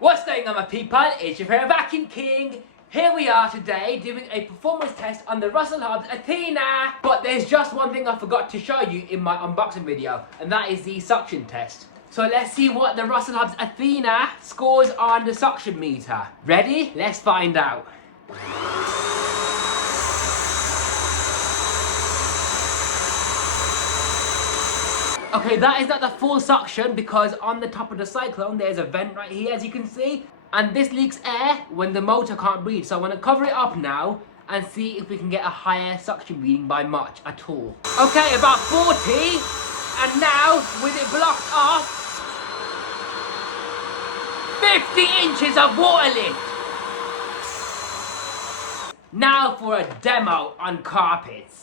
What's going on, my people? It's your favorite vacuum king. Here we are today doing a performance test on the Hobbs Athena. But there's just one thing I forgot to show you in my unboxing video, and that is the suction test. So let's see what the Hobbs Athena scores on the suction meter. Ready? Let's find out. Okay, that is not the full suction because on the top of the cyclone there's a vent right here, as you can see, and this leaks air when the motor can't breathe. So I'm going to cover it up now and see if we can get a higher suction reading by much at all. Okay, about 40, and now with it blocked off, 50 inches of water lift. Now for a demo on carpets.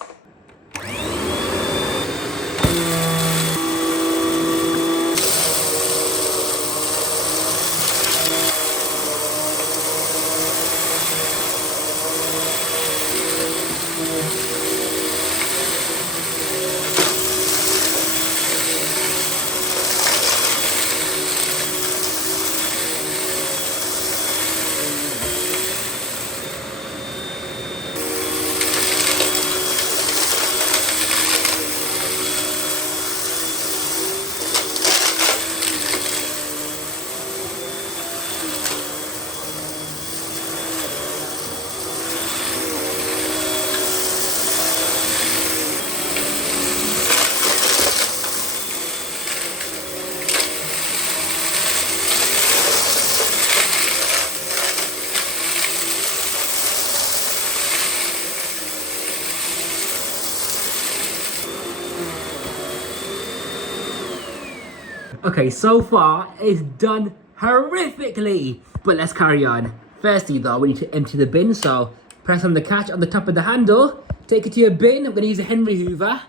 Okay, so far it's done horrifically, but let's carry on. Firstly though, we need to empty the bin, so press on the catch on the top of the handle, take it to your bin. I'm going to use a Henry Hoover,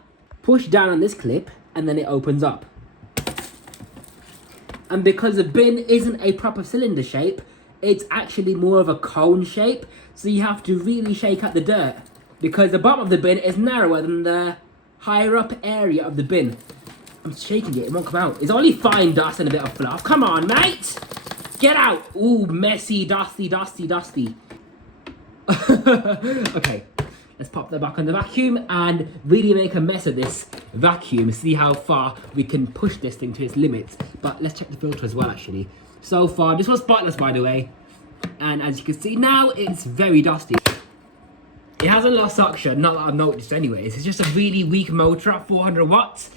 push down on this clip, and then it opens up. And because the bin isn't a proper cylinder shape, it's actually more of a cone shape, so you have to really shake out the dirt, because the bottom of the bin is narrower than the higher up area of the bin. I'm shaking it won't come out. It's only fine dust and a bit of fluff. Come on, mate! Get out! Ooh, messy, dusty. Okay, let's pop that back on the vacuum and really make a mess of this vacuum. See how far we can push this thing to its limits. But let's check the filter as well, actually. So far, this was spotless, by the way. And as you can see now, it's very dusty. It hasn't lost suction, not that I've noticed anyways. It's just a really weak motor at 400 watts.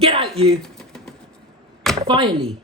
Get out, you! Finally!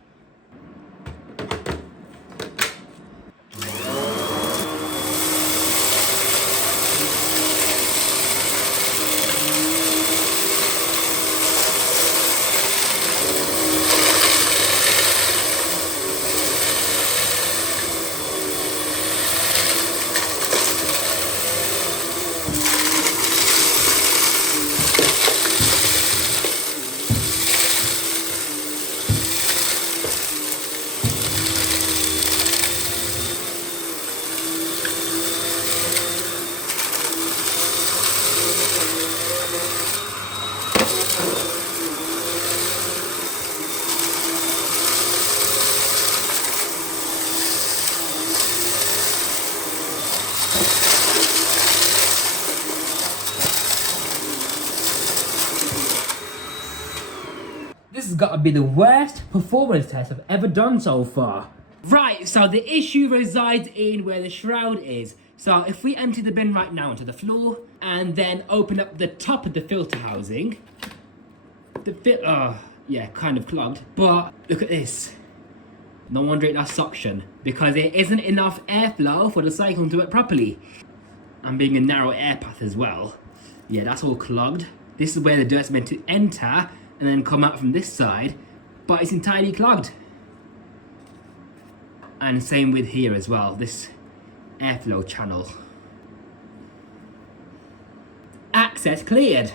This has got to be the worst performance test I've ever done so far. Right, so the issue resides in where the shroud is. So if we empty the bin right now onto the floor and then open up the top of the filter housing, yeah, kind of clogged, but look at this. No wonder it does suction, because there isn't enough airflow for the cyclone to work properly. And being a narrow air path as well. Yeah, that's all clogged. This is where the dirt's meant to enter and then come out from this side, but it's entirely clogged. And same with here as well, this airflow channel. Access cleared.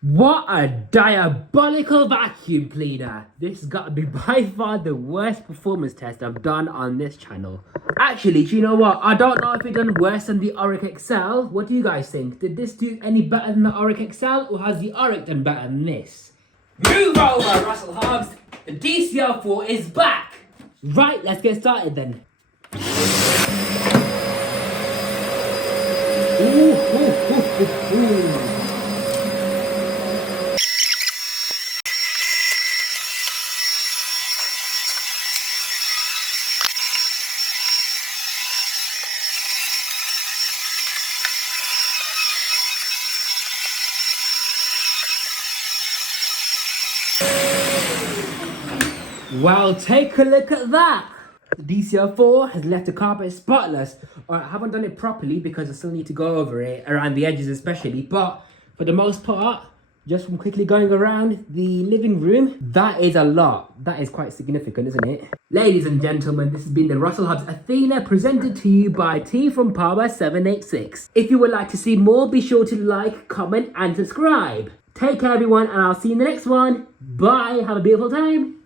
What a diabolical vacuum cleaner! This has got to be by far the worst performance test I've done on this channel. Actually, do you know what? I don't know if it done worse than the Auric XL. What do you guys think? Did this do any better than the Auric XL, or has the Auric done better than this? Move over, Russell Hobbs! The DCL4 is back! Right, let's get started then. Ooh. Well, take a look at that! The DCL4 has left the carpet spotless. I haven't done it properly because I still need to go over it, around the edges especially, but for the most part, just from quickly going around the living room, that is a lot. That is quite significant, isn't it? Ladies and gentlemen, this has been the Russell Hobbs Athena, presented to you by T from Power 786. If you would like to see more, be sure to like, comment and subscribe. Take care everyone, and I'll see you in the next one. Bye, have a beautiful time.